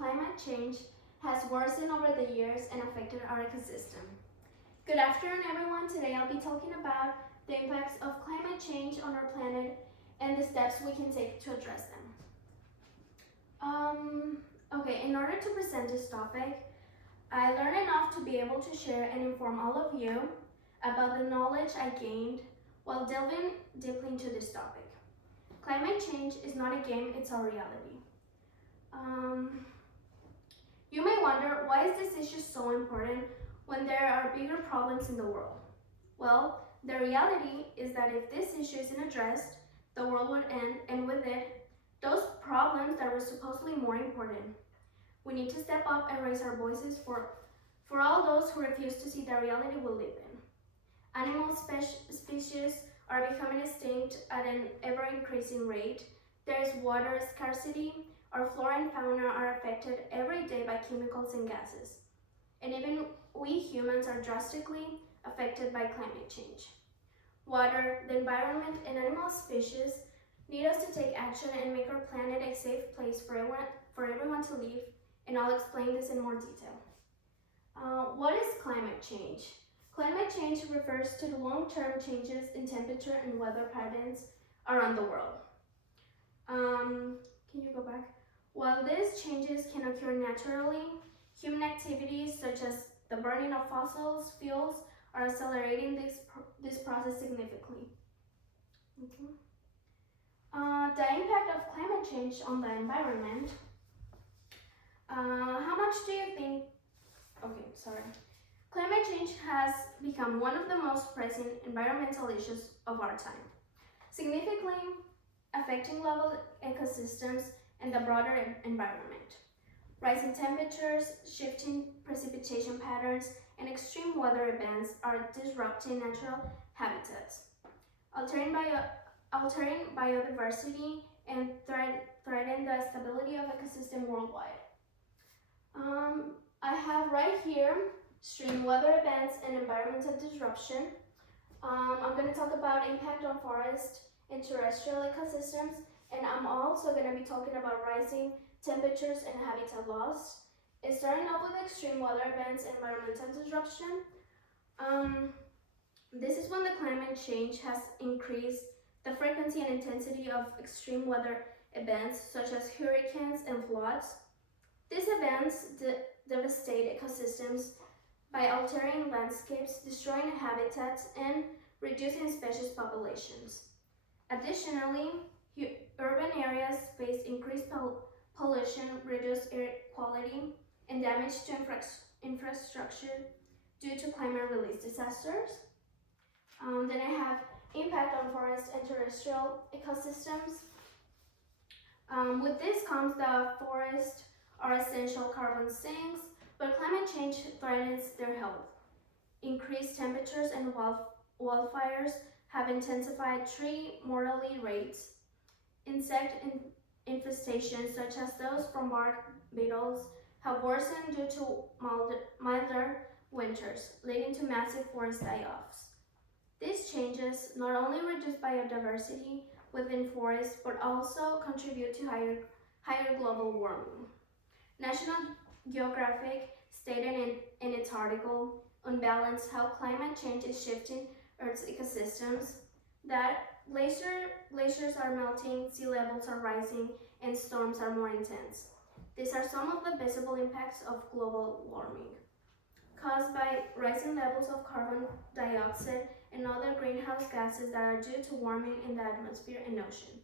climate change has worsened over the years and affected our ecosystem. Good afternoon, everyone. Today I'll be talking about the impacts of climate change on our planet and the steps we can take to address them. Okay, in order to present this topic, I learned enough to be able to share and inform all of you about the knowledge I gained while delving deeply into this topic. Climate change is not a game, it's our reality. You may wonder, why is this issue so important when there are bigger problems in the world? Well, the reality is that if this issue isn't addressed, the world would end, and with it, those problems that were supposedly more important. We need to step up and raise our voices for all those who refuse to see the reality we live in. Animal species are becoming extinct at an ever-increasing rate. There is water scarcity. Our flora and fauna are affected every day by chemicals and gases. And even we humans are drastically affected by climate change. Water, the environment, and animal species need us to take action and make our planet a safe place for everyone to live, and I'll explain this in more detail. What is climate change? Climate change refers to the long-term changes in temperature and weather patterns around the world. Can you go back? While these changes can occur naturally, human activities such as the burning of fossil fuels are accelerating this process significantly. The impact of climate change on the environment. How much do you think? Climate change has become one of the most pressing environmental issues of our time, significantly affecting global ecosystems and the broader environment. Rising temperatures, shifting precipitation patterns, and extreme weather events are disrupting natural habitats, altering biodiversity, and threatening the stability of ecosystem worldwide. I have right here extreme weather events and environmental disruption. I'm going to talk about impact on forest and terrestrial ecosystems, and I'm also going to be talking about rising temperatures and habitat loss. Starting off with extreme weather events and environmental disruption. This is when the climate change has increased the frequency and intensity of extreme weather events such as hurricanes and floods. These events devastate ecosystems by altering landscapes, destroying habitats, and reducing species populations. Additionally, urban areas face increased pollution, reduced air quality, and damage to infrastructure due to climate-released disasters. Then I have impact on forest and terrestrial ecosystems. With this comes the forests are essential carbon sinks, but climate change threatens their health. Increased temperatures and wildfires have intensified tree mortality rates. Insect infestations, such as those from bark beetles, have worsened due to milder winters, leading to massive forest die-offs. These changes not only reduce biodiversity within forests, but also contribute to higher global warming. National Geographic stated in its article, Unbalanced, How Climate Change is Shifting Earth's Ecosystems, that glaciers are melting, sea levels are rising, and storms are more intense. These are some of the visible impacts of global warming, caused by rising levels of carbon dioxide and other greenhouse gases that are due to warming in the atmosphere and ocean.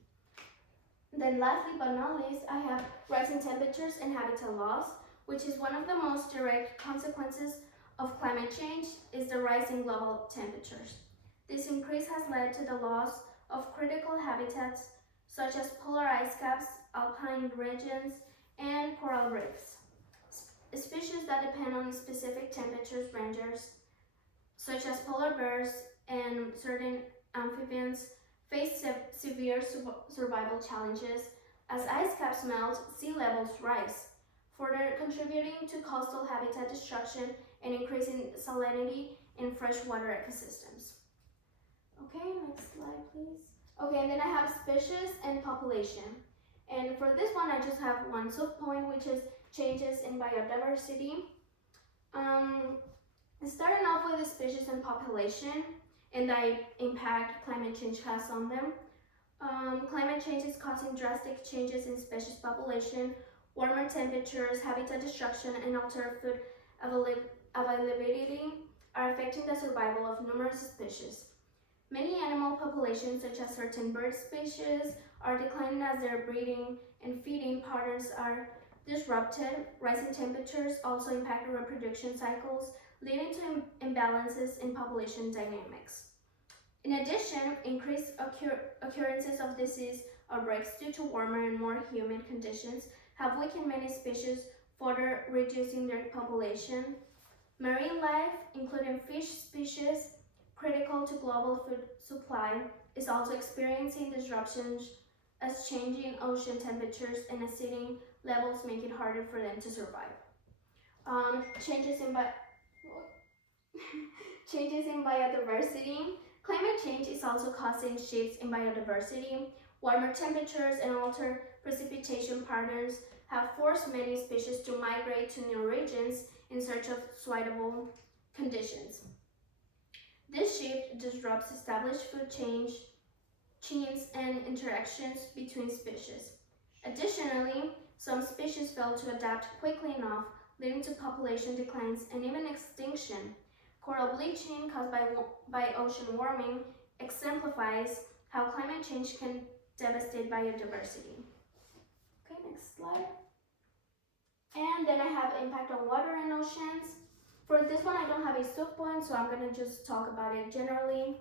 Then lastly but not least, I have rising temperatures and habitat loss, which is one of the most direct consequences of climate change is the rise in global temperatures. This increase has led to the loss of critical habitats such as polar ice caps, alpine regions, and coral reefs. Species that depend on specific temperature ranges, such as polar bears and certain amphibians, face severe survival challenges. As ice caps melt, sea levels rise, further contributing to coastal habitat destruction and increasing salinity in freshwater ecosystems. Okay, next slide, please. Okay, and then I have species and population. And for this one, I just have one subpoint, which is changes in biodiversity. Starting off with the species and population and the impact climate change has on them. Climate change is causing drastic changes in species population. Warmer temperatures, habitat destruction, and altered food availability are affecting the survival of numerous species. Many animal populations, such as certain bird species, are declining as their breeding and feeding patterns are disrupted. Rising temperatures also impact reproduction cycles, leading to imbalances in population dynamics. In addition, increased occurrences of disease outbreaks due to warmer and more humid conditions have weakened many species, further reducing their population. Marine life, including fish species critical to global food supply, is also experiencing disruptions as changing ocean temperatures and acidity levels make it harder for them to survive. Changes in biodiversity. Climate change is also causing shifts in biodiversity. Warmer temperatures and altered precipitation patterns have forced many species to migrate to new regions in search of suitable conditions. This shift disrupts established food chains and interactions between species. Additionally, some species fail to adapt quickly enough, leading to population declines and even extinction. Coral bleaching caused by ocean warming exemplifies how climate change can devastate biodiversity. Okay, next slide. And then I have impact on water and oceans. For this one, I don't have a subpoint, so I'm gonna just talk about it generally.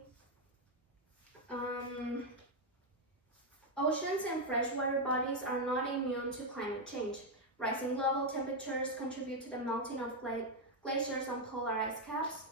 Oceans and freshwater bodies are not immune to climate change. Rising global temperatures contribute to the melting of glaciers on polar ice caps,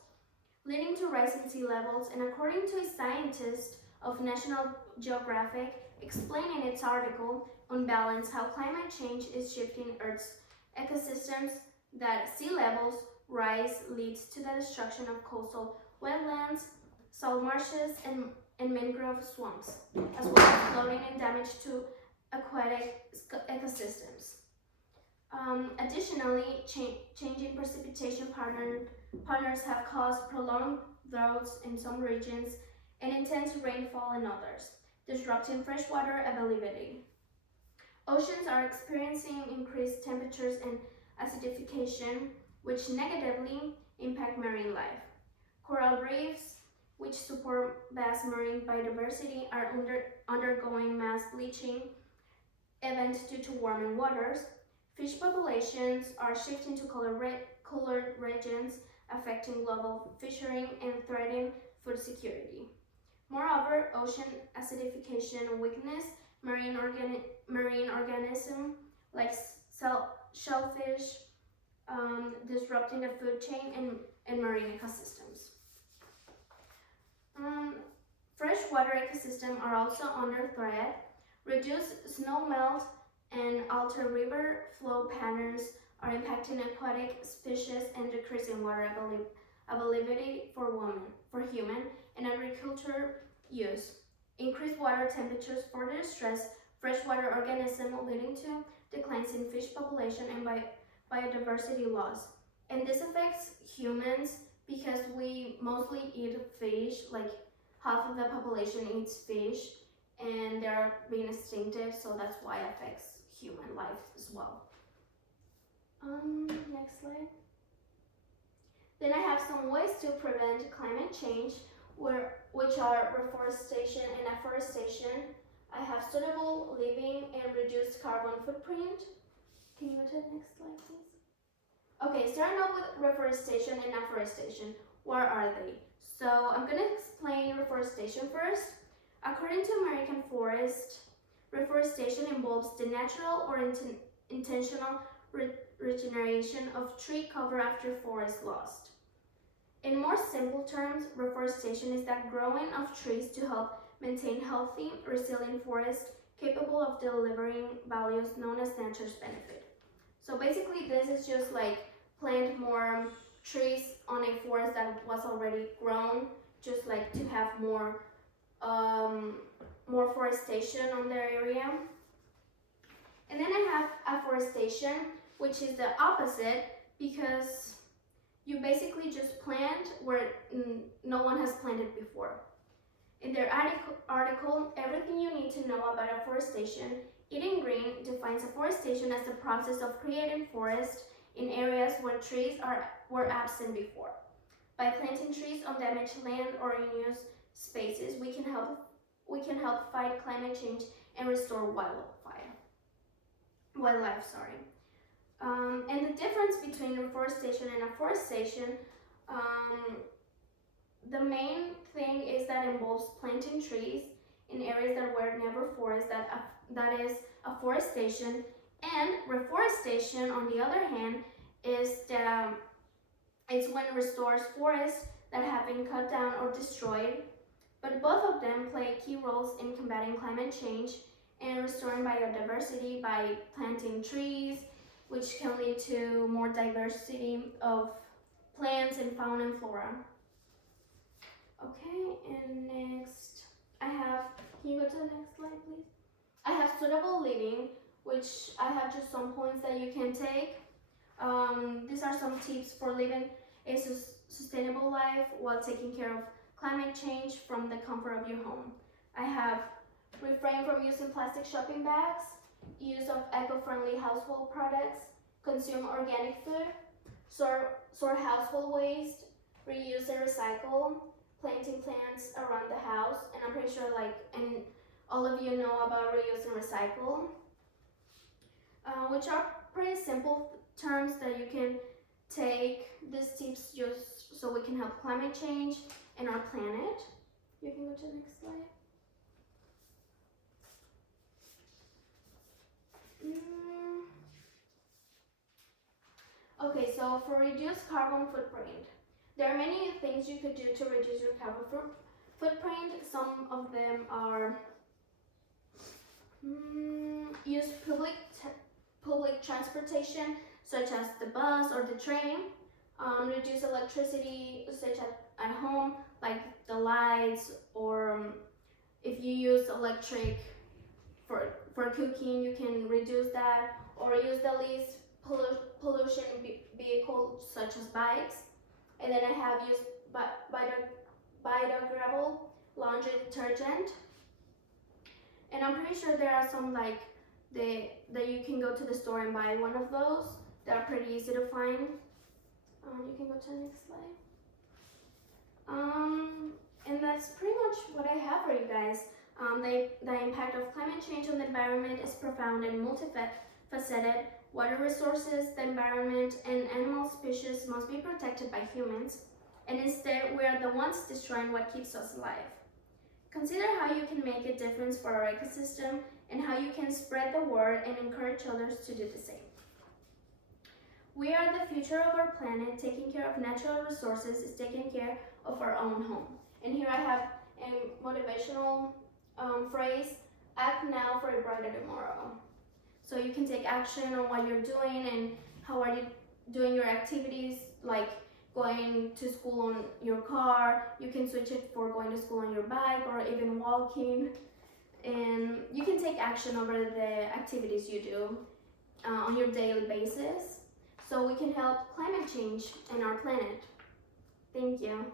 leading to rising sea levels, and according to a scientist of National Geographic explaining in its article on balance how climate change is shifting Earth's ecosystems, that sea levels rise leads to the destruction of coastal wetlands, salt marshes, and mangrove swamps, as well as flooding and damage to aquatic ecosystems. Additionally, changing precipitation patterns have caused prolonged droughts in some regions and intense rainfall in others, disrupting freshwater availability. Oceans are experiencing increased temperatures and acidification, which negatively impact marine life. Coral reefs, which support vast marine biodiversity, are undergoing mass bleaching events due to warming waters. Fish populations are shifting to colored regions, affecting global fishing and threatening food security. Moreover, ocean acidification weakens marine organisms like shellfish, disrupting the food chain and marine ecosystems. Freshwater ecosystems are also under threat. Reduced snow melt and altered river flow patterns are impacting aquatic species and decreasing water availability for human and agriculture use. Increased water temperatures further stress freshwater organisms, leading to declines in fish population and biodiversity loss. And this affects humans because we mostly eat fish, like half of the population eats fish, and they're being extincted, so that's why it affects human life as well. Next slide. Then I have some ways to prevent climate change, which are reforestation and afforestation. I have suitable living and reduced carbon footprint. Can you go to the next slide, please? Okay, starting off with reforestation and afforestation. What are they? So I'm going to explain reforestation first. According to American Forest, reforestation involves the natural or intentional regeneration of tree cover after forest lost. In more simple terms, reforestation is the growing of trees to help maintain healthy, resilient forests capable of delivering values known as nature's benefit. So basically, this is just like plant more trees on a forest that was already grown, just like to have more forestation on their area. And then I have afforestation, which is the opposite, because you basically just plant where no one has planted before. In their article, Everything You Need to Know About Afforestation, Eating Green defines afforestation as the process of creating forests in areas where trees were absent before. By planting trees on damaged land or unused spaces, we can help fight climate change and restore wildlife. And the difference between reforestation and afforestation, the main thing is that involves planting trees in areas that were never forests, that is afforestation. And reforestation, on the other hand, it's when it restores forests that have been cut down or destroyed. But both of them play key roles in combating climate change and restoring biodiversity by planting trees, which can lead to more diversity of plants and fauna and flora. Okay, and next can you go to the next slide, please? I have suitable living, which I have just some points that you can take. These are some tips for living a sustainable life while taking care of climate change from the comfort of your home. I have refrain from using plastic shopping bags, use of eco-friendly household products, consume organic food, sort household waste, reuse and recycle, planting plants around the house, and I'm pretty sure and all of you know about reuse and recycle, which are pretty simple terms that you can take these tips just so we can help climate change and our planet. You can go to the next slide. Okay, so for reduced carbon footprint, there are many things you could do to reduce your carbon footprint. Some of them are use public transportation, such as the bus or the train. Reduce electricity usage at home, like the lights, or if you use electric for cooking, you can reduce that, or use the least pollution vehicles such as bikes. And then I have used biodegradable laundry detergent. And I'm pretty sure there are some that you can go to the store and buy one of those. They're pretty easy to find. You can go to the next slide. And that's pretty much what I have for you guys. The impact of climate change on the environment is profound and multifaceted. Water resources, the environment, and animal species must be protected by humans, and instead we are the ones destroying what keeps us alive. Consider how you can make a difference for our ecosystem and how you can spread the word and encourage others to do the same. We are the future of our planet. Taking care of natural resources is taking care of our own home. And here I have a motivational phrase, act now for a brighter tomorrow. So you can take action on what you're doing and how are you doing your activities, like going to school on your car. You can switch it for going to school on your bike or even walking. And you can take action over the activities you do on your daily basis, so we can help climate change and our planet. Thank you.